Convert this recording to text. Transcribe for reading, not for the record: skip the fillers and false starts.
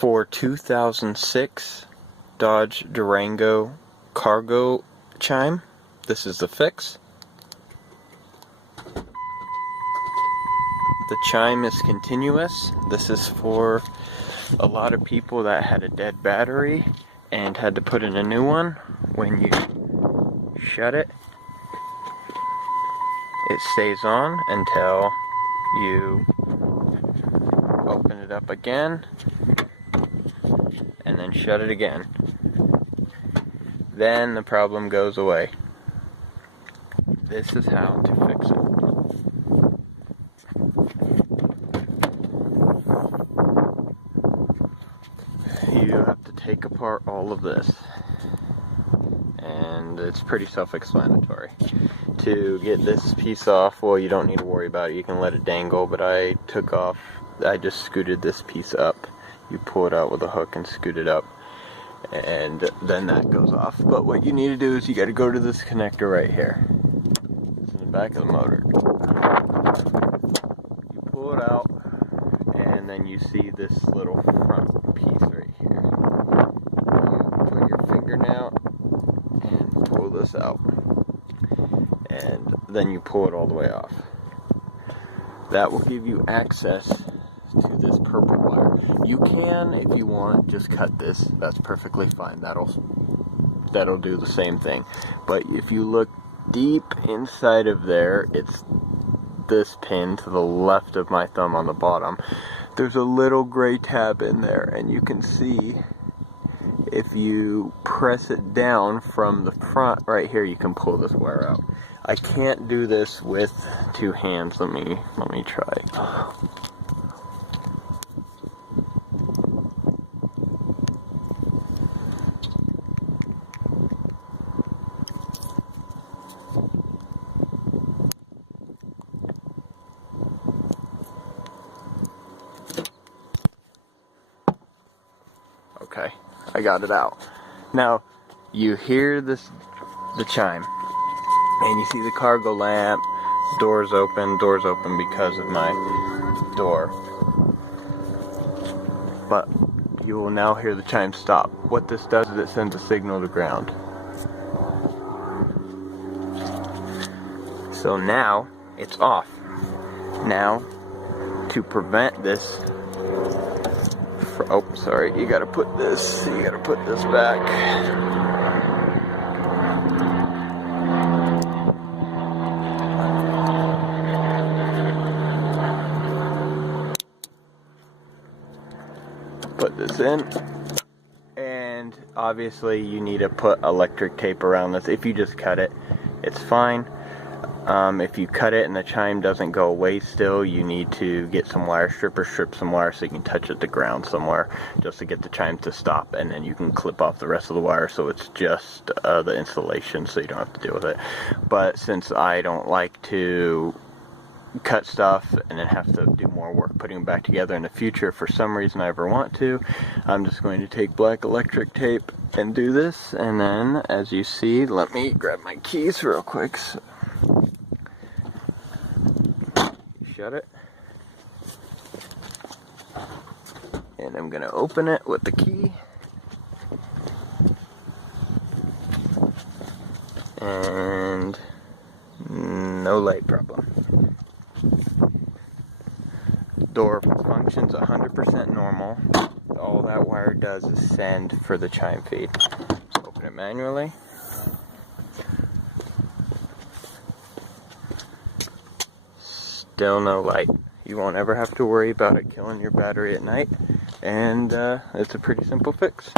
for 2006 Dodge Durango cargo chime. This is the fix. The chime is continuous. This is for a lot of people that had a dead battery and had to put in a new one. When you shut it, it stays on until you open it up again and then shut it again. Then the problem goes away. This is how to fix it. You have to take apart all of this, and it's pretty self-explanatory. To get this piece off, well, you don't need to worry about it. You can let it dangle, but I just scooted this piece up. You pull it out with a hook and scoot it up, and then that goes off. But what you need to do is you got to go to this connector right here. It's in the back of the motor. You pull it out, and then you see this little front piece right here. You put your fingernail and pull this out, and then you pull it all the way off. That will give you access to this purple wire. You can, if you want, just cut this. That's perfectly fine. That'll do the same thing. But if you look deep inside of there, it's this pin to the left of my thumb on the bottom. There's a little gray tab in there, and you can see if you press it down from the front right here, you can pull this wire out. I can't do this with two hands. Let me try it. Okay, I got it out. Now, you hear the chime, and you see the cargo lamp, doors open because of my door. But you will now hear the chime stop. What this does is it sends a signal to ground. So now, it's off. Now, to prevent this, oh, sorry, you gotta put this back. Put this in, and obviously you need to put electric tape around this. If you just cut it, it's fine. If you cut it and the chime doesn't go away still, you need to get some wire stripper, strip some wire so you can touch it to ground somewhere just to get the chime to stop, and then you can clip off the rest of the wire so it's just the insulation, so you don't have to deal with it. But since I don't like to cut stuff and then have to do more work putting them back together in the future, if for some reason I ever want to, I'm just going to take black electric tape and do this. And then, as you see, let me grab my keys real quick. So, shut it, and I'm gonna open it with the key, and no light problem. Door functions 100% normal. All that wire does is send for the chime feed. Open it manually. Still no light. You won't ever have to worry about it killing your battery at night, and it's a pretty simple fix.